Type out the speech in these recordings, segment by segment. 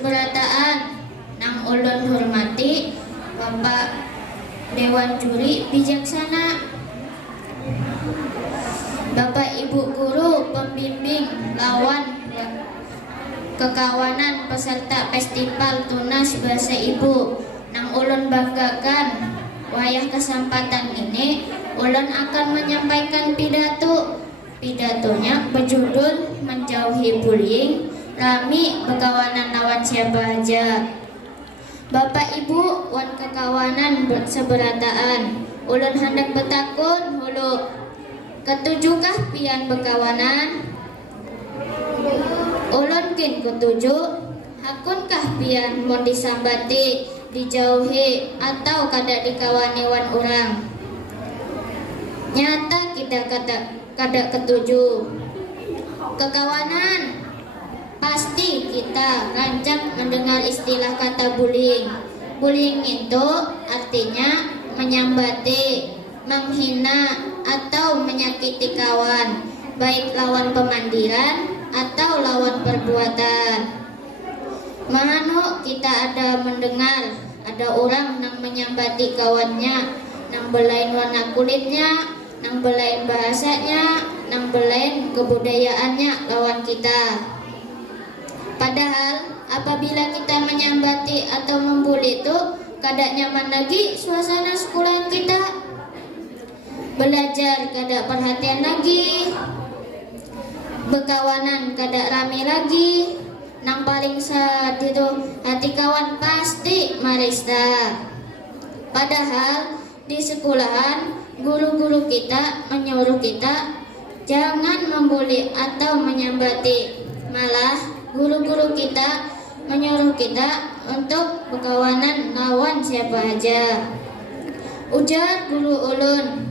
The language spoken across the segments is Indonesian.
seberataan nang ulun hormati Bapak Dewan Juri Bijaksana, Bapak Ibu Guru Pembimbing Lawan Kekawanan peserta Festival Tunas Bahasa Ibu nang ulun banggakan. Wayah kesempatan ini ulun akan menyampaikan pidato. Pidatonya berjudul Menjauhi Bullying, Rami Bekawanan Lawan Siapa Aja. Bapak Ibu wan kekawanan seberataan, ulun hendak betakun hulu ketujukah pian bekawanan? Ulun kin ketujuh, hakunkah pian mon disambati, dijauhi atau kada dikawani wan orang? Nyata kita kada ketujuh. Kekawanan, pasti kita rancak mendengar istilah kata bullying. Bullying itu artinya menyambati, menghina atau menyakiti kawan, baik lawan pemandiran atau lawan perbuatan. Mano kita ada mendengar ada orang nang menyambati kawannya, nang belain warna kulitnya, nang belain bahasanya, nang belain kebudayaannya lawan kita. Padahal apabila kita menyambati atau membuli itu kada nyaman lagi suasana sekolah kita. Belajar kada perhatian lagi, bekawanan kada rame lagi, nang paling sad itu hati kawan pasti marista. Padahal di sekolahan guru-guru kita menyuruh kita jangan membuli atau menyambati. Malah guru-guru kita menyuruh kita untuk bekawanan lawan siapa aja. Ujar guru ulun,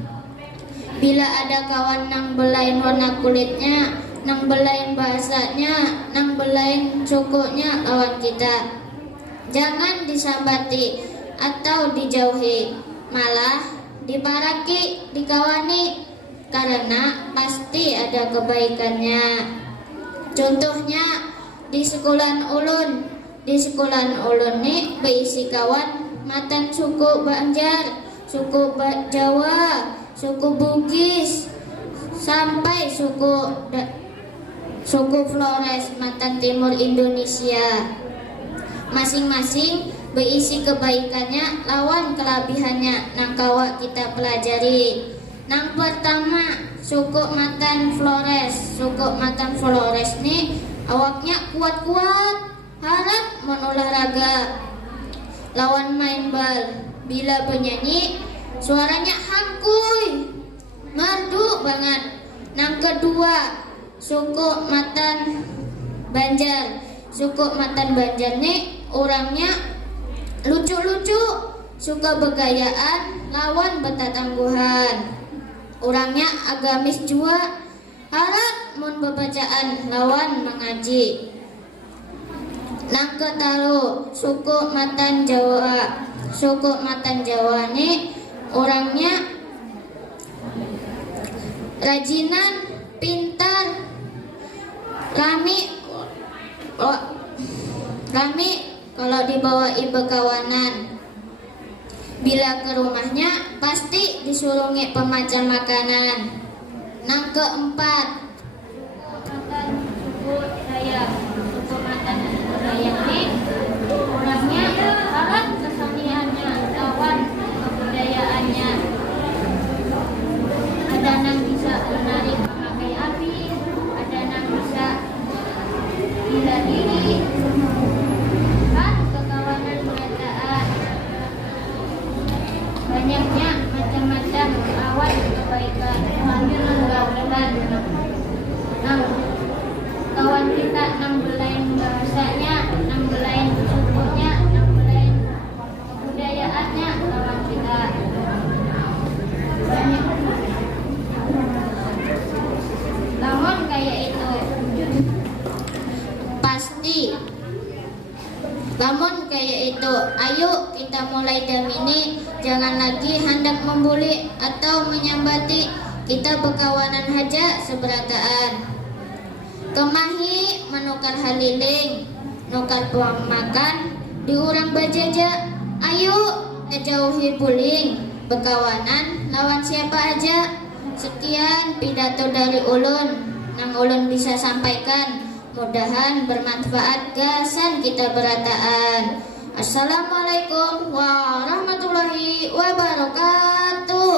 bila ada kawan nang belain warna kulitnya, nang belain bahasanya, nang belain sukunya lawan kita, jangan disambati atau dijauhi, malah diparaki, dikawani, karena pasti ada kebaikannya. Contohnya di sekolahan ulun nih berisi kawan matan suku Banjar, suku Jawa, suku Bugis, sampai suku Flores matan timur Indonesia. Masing-masing berisi kebaikannya lawan kelebihannya nang kawa kita pelajari. Nang pertama suku matan Flores nih awaknya kuat-kuat, harap menolahraga lawan main bal. Bila penyanyi suaranya hangkuy, merdu banget. Nang kedua suku matan Banjar nih orangnya lucu-lucu, suka begayaan lawan betatangguhan. Orangnya agamis jua, harap mun bebacaan lawan mengaji. Nang ketelu suku matan Jawa nih orangnya rajinan, pintar, rami kalau dibawa ibu kawanan. Bila ke rumahnya pasti disuruh pemacan makanan. Nang keempat suku matan ini orangnya harap keseniannya lawan kebudayaannya. Ada nang bisa menarik memakai api, ada nang bisa gila diri, kan kekawanan penyataan. Banyaknya macam-macam lawan kebaikan. Nang kawan kita nang belain bahasanya, nang belain sukunya, nang belain budayaannya lawan kita. Banyak. Lawan kayak itu pasti. Namun kayak itu, ayo kita mulai damini, jangan lagi hendak membuli atau menyambati. Kita bekawanan haja seberataan. Kemahi menukar haliling, nukar makan diurang bajaja. Ayo jauhi bullying, berkawanan lawan siapa aja. Sekian pidato dari ulun nang ulun bisa sampaikan, mudahan bermanfaat gasan kita berataan. Assalamualaikum warahmatullahi wabarakatuh.